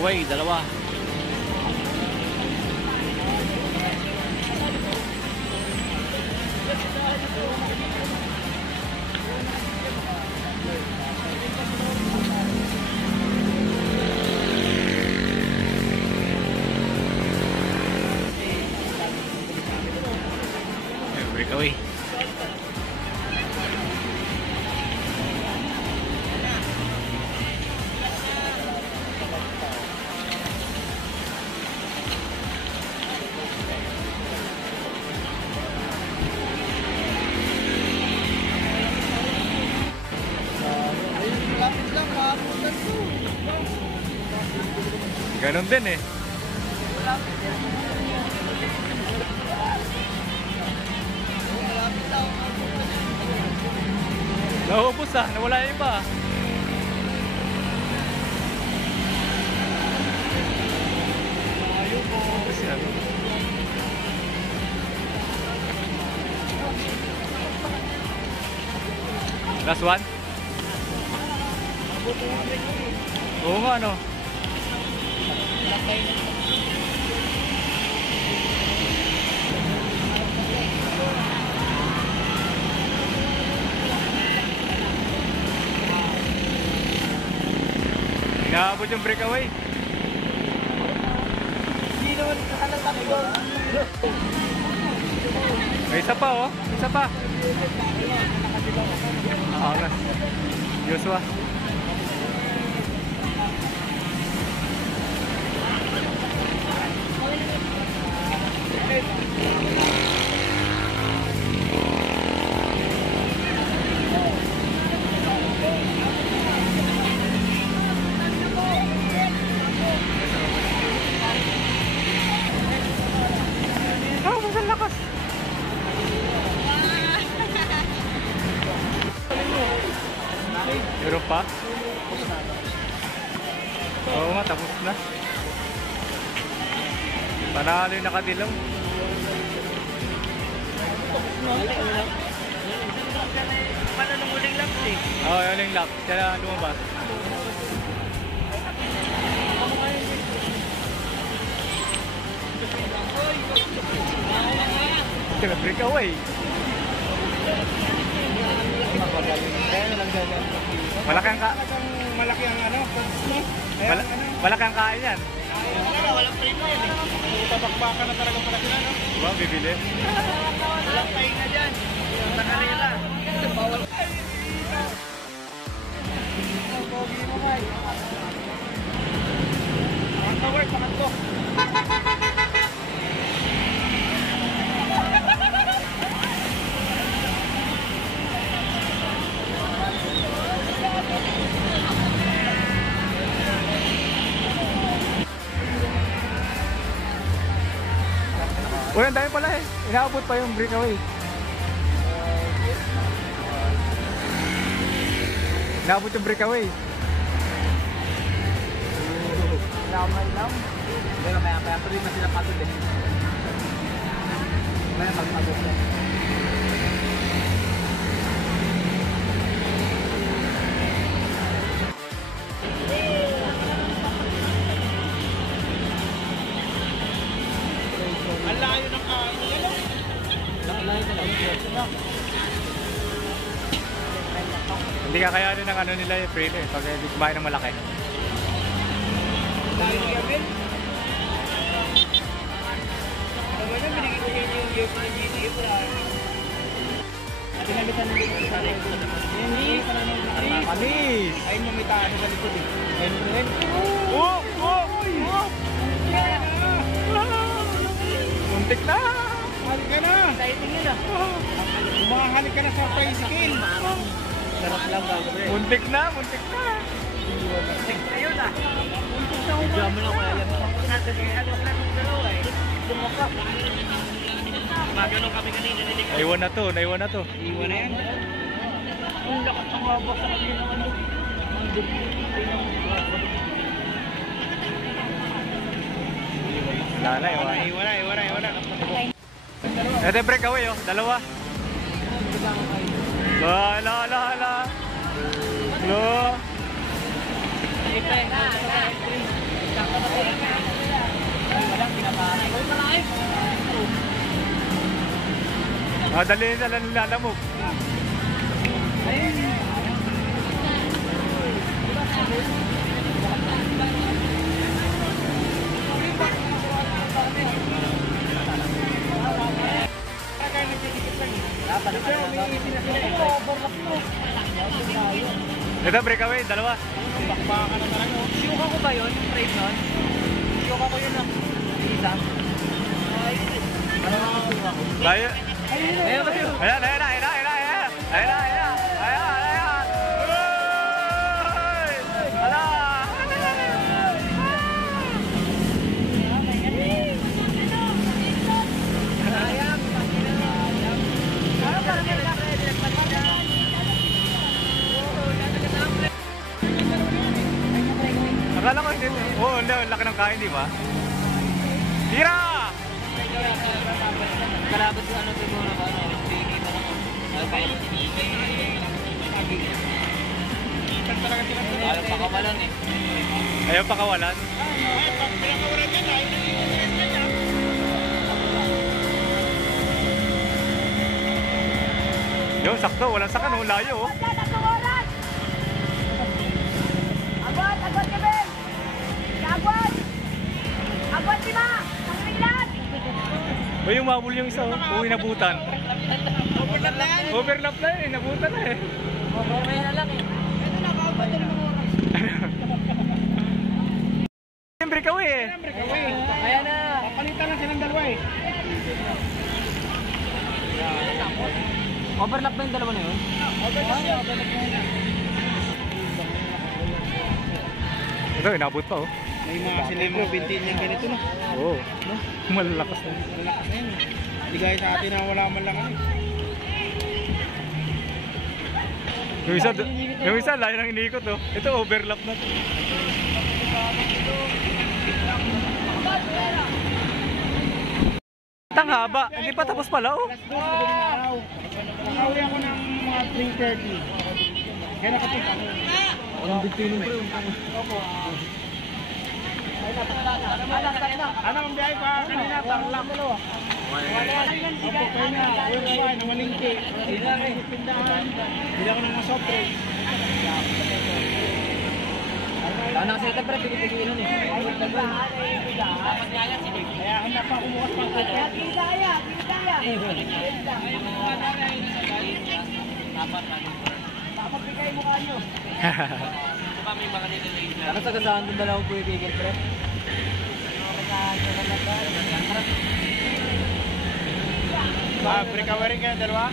breakaway, dalawa. Breakaway. Ganon din eh. Naubos ah, nawala yung iba. Last one? Oo nga no. Inaabot yung breakaway. Hindi naman nakatakbo. May isa pa oh, isa pa. Angas. Joshua. Meron pa? Oo nga, tapos na. Panalo yung nakadilaw. Paano nung huling lap eh? Oo, yung huling lap. Kaya lumabas. Kaya breakaway. Malaki ang malaki ang ano? Malaki ang kain yan. Walang primo yan eh. Tabakbakan na talaga pala sila, no? Diba, bibili? Walang pahinga na dyan. Sa kanila. Bawal. Pangatlo, pangatlo. Uy, ang dami pala eh. Inaabot pa yung breakaway. Inaabot yung breakaway. Lamay lang. Hindi na maya-maya. Tuloy na sila pagod eh. Maya magpagod na. Ang layo ng kain nila. Layo na lang. Hindi kakayanin ng ano nila yung frame eh. Pag kumain ng malaki. Layo ni Gabriel. Ano na, binigay ko yun yung year ng GTA para pinalitan nyo sa likod. Hindi. Anis! Ayun yung may taano sa likod eh. Ayun mo rin. Oh! Oh! Oh! Muntik na! Halik ka na! Exciting yun ah. Umahalik ka na sa tricycle. Sarap lang Gabriel. Muntik na! Muntik na! Ayun ah. Drama lang kaya yan. Natin kaya ano lang ng dalawa eh. Bumakap. Maganon kami kanina. Naiwan na to, naiwan na to. Iwan na yan. Ang lakas ng habak sa kanila ng ano. Wala na, iwan. Iwan na. Ito yung breakaway oh, dalawa. Lo. Walang pinapakain. Huwag malaking. Dali na lang lalamog. Ayun. Ito, breakaway, dalawa. Bakbakan na talaga. Siyuka ko ba yun? Frame nun? Siyuka ko yun ng isa. Ano nga ang siyuka ko? Layo. Ayan ba yun? Ayan. Ala! Akala ko hindi. Oo, laki ng kain, di ba? Tira! Kalabot sa ano siguro ba? Ayaw pakawalan eh. Ayaw pakawalan. Yo, sakto. Walang sakan, oh. Layo, oh. Agwat kami! Agwat! Agwat lima! Pangrilan! O yung mabul yung isa, oh. Uwi nabutan. Overlap na yan. Overlap na eh. Nabutan na eh. Mamaya na lang eh. Ito na, kaabot na mga oras. Yung breakaway eh. Ayan na. Papalitan lang silang dalawa eh. Overlap ba yung dalawa na yun? Overlap na yun. Ito, inabot pa, oh. May mga sinembro, bintiin yung ganito na. Oo. Malalakas na. Malakas na yun eh. Hindi gaya sa atin na wala man lang ano eh. Yung isa, layo nang iniikot, oh. Ito, overlap na. Tang haba. Hindi pa tapos pala, oh. Nakauwi ako ng mga 3:30. Kaya nakapunta ako. Ang bitinong bro. Ano ang biyahe pa kanina? Tarlac. Opo, kaya na. Uwi ko ba? Namalingki. Tindahan. Hindi ako ng mga soft drinks. Ano kasi ito pre, pipigilin eh. Kaya handa pa kumukas pa. Kaya! Dapat bigay mo kanyo. Ano sa gandahan doon dalawang pumipigil pre? Breakaway rin kayo, dalawa?